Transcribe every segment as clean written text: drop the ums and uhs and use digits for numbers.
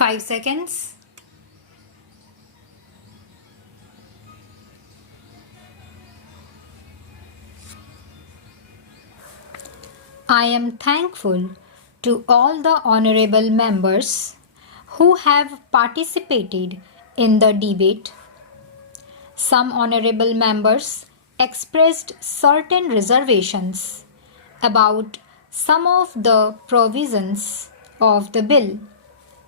5 seconds. I am thankful to all the honorable members who have participated in the debate. Some honorable members expressed certain reservations about some of the provisions of the bill,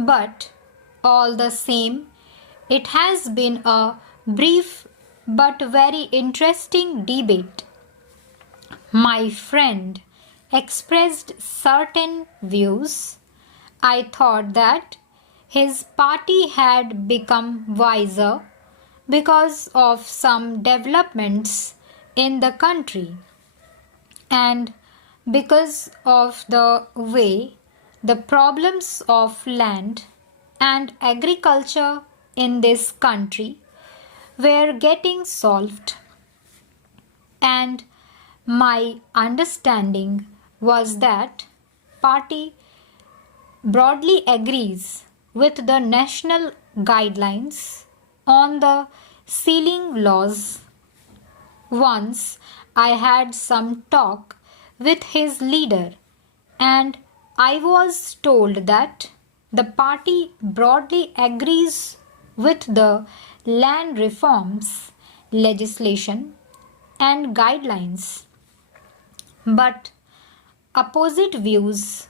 but all the same, it has been a brief but very interesting debate. My friend expressed certain views. I thought that his party had become wiser because of some developments in the country and because of the way the problems of land and agriculture in this country were getting solved. And my understanding was that party broadly agrees with the national guidelines on the sealing laws. Once I had some talk with his leader and I was told that the party broadly agrees with the land reforms legislation and guidelines, but opposite views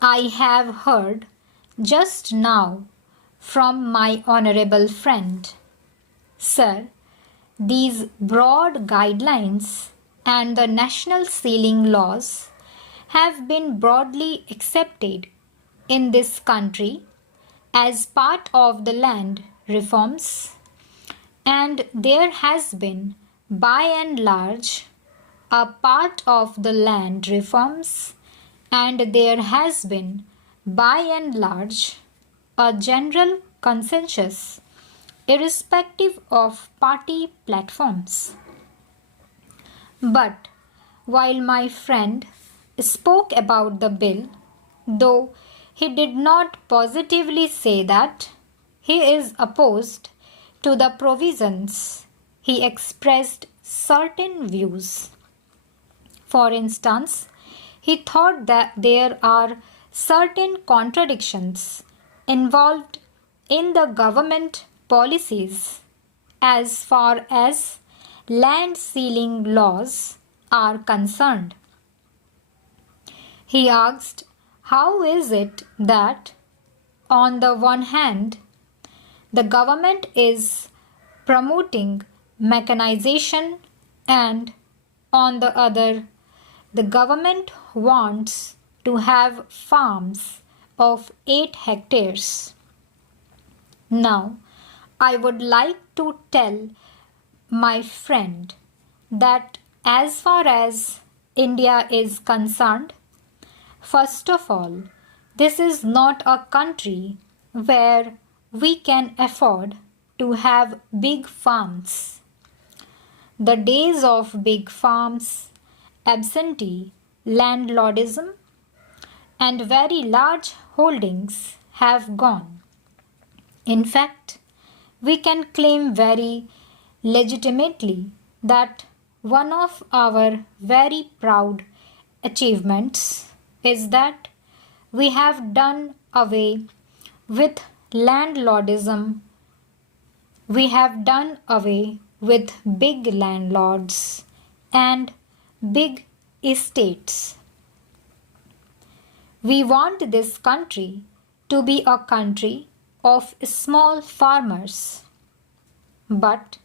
I have heard just now from my honorable friend. Sir, these broad guidelines and the national sealing laws have been broadly accepted in this country as part of the land reforms, and there has been, by and large, a part of the land reforms, and there has been, by and large, a general consensus irrespective of party platforms. But while my friend spoke about the bill, though he did not positively say that he is opposed to the provisions, he expressed certain views. For instance, he thought that there are certain contradictions involved in the government policies as far as land sealing laws are concerned. He asked, how is it that, on the one hand, the government is promoting mechanization and, on the other, the government wants to have farms of 8 hectares. Now, I would like to tell my friend that as far as India is concerned, first of all, this is not a country where we can afford to have big farms. The days of big farms, absentee landlordism, and very large holdings have gone. In fact, we can claim very legitimately that one of our very proud achievements is that we have done away with landlordism. We have done away with big landlords and big estates. We want this country to be a country of small farmers. But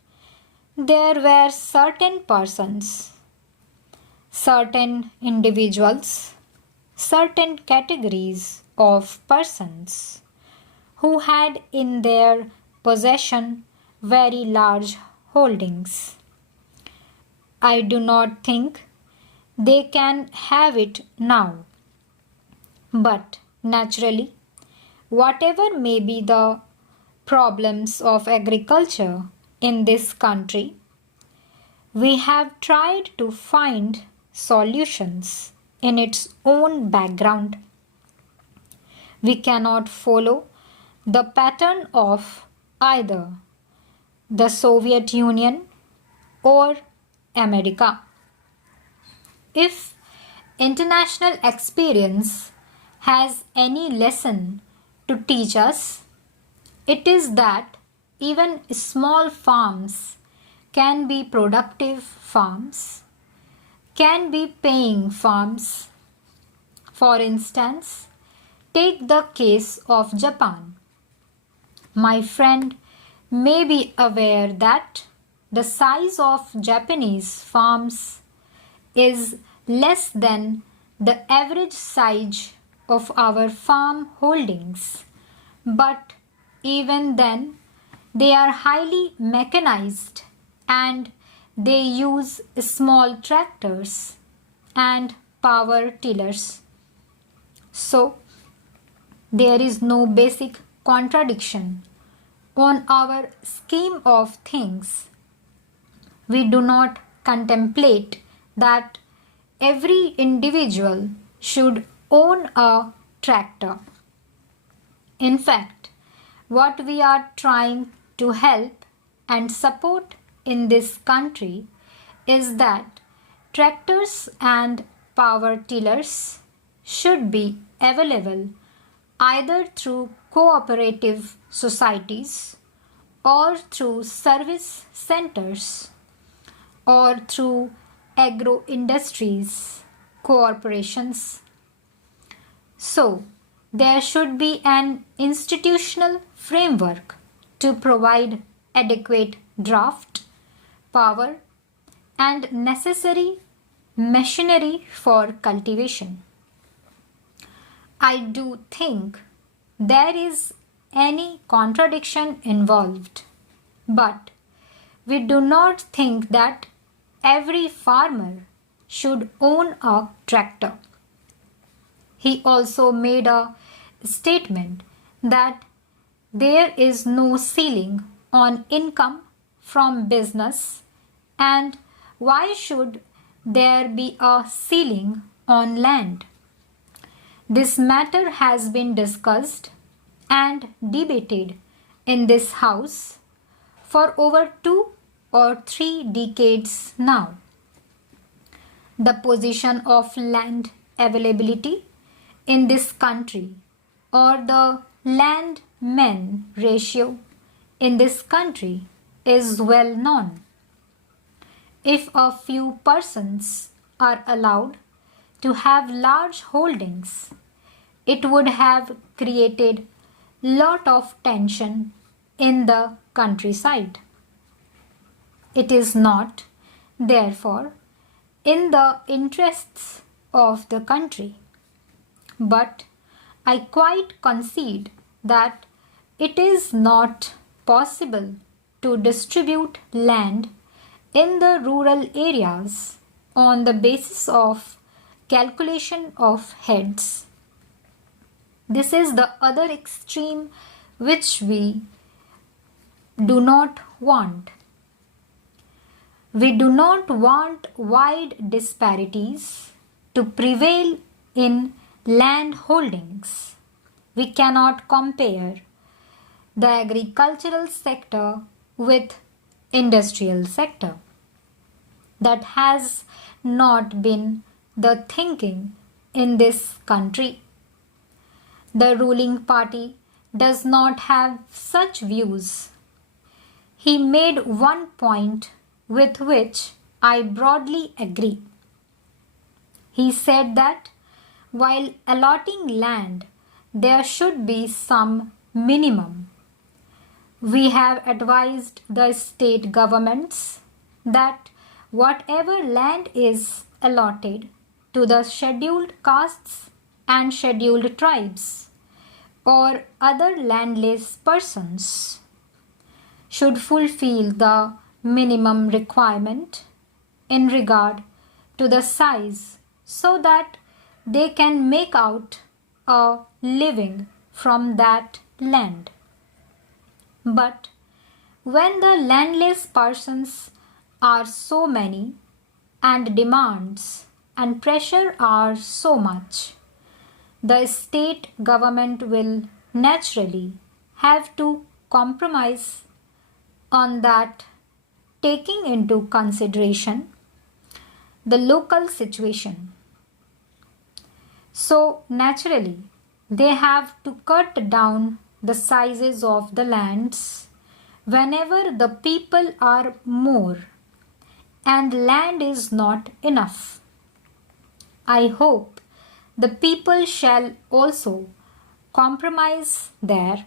there were certain persons, certain individuals, certain categories of persons who had in their possession very large holdings. I do not think they can have it now. But naturally, whatever may be the problems of agriculture in this country, we have tried to find solutions in its own background. We cannot follow the pattern of either the Soviet Union or America. If international experience has any lesson to teach us, it is that even small farms can be productive farms, can be paying farms. For instance, take the case of Japan. My friend may be aware that the size of Japanese farms is less than the average size of our farm holdings, but even then they are highly mechanized and they use small tractors and power tillers. So, there is no basic contradiction on our scheme of things. We do not contemplate that every individual should own a tractor. In fact, what we are trying to help and support in this country is that tractors and power tillers should be available either through cooperative societies or through service centers or through agro industries corporations. So, there should be an institutional framework to provide adequate draft, power, and necessary machinery for cultivation. I do think there is any contradiction involved, but we do not think that every farmer should own a tractor. He also made a statement that there is no ceiling on income from business, and why should there be a ceiling on land? This matter has been discussed and debated in this house for over 2 or 3 decades now. The position of land availability in this country or the land-men ratio in this country is well known. If a few persons are allowed to have large holdings, it would have created lot of tension in the countryside. It is not, therefore, in the interests of the country. But I quite concede that it is not possible to distribute land in the rural areas on the basis of calculation of heads. This is the other extreme which we do not want. We do not want wide disparities to prevail in land holdings. We cannot compare the agricultural sector with industrial sector. That has not been the thinking in this country. The ruling party does not have such views. He made one point with which I broadly agree. He said that while allotting land, there should be some minimum. We have advised the state governments that whatever land is allotted to the scheduled castes and scheduled tribes or other landless persons should fulfill the minimum requirement in regard to the size so that they can make out a living from that land. But when the landless persons are so many and demands and pressure are so much, the state government will naturally have to compromise on that, taking into consideration the local situation. So naturally, they have to cut down the sizes of the lands whenever the people are more and land is not enough. I hope the people shall also compromise there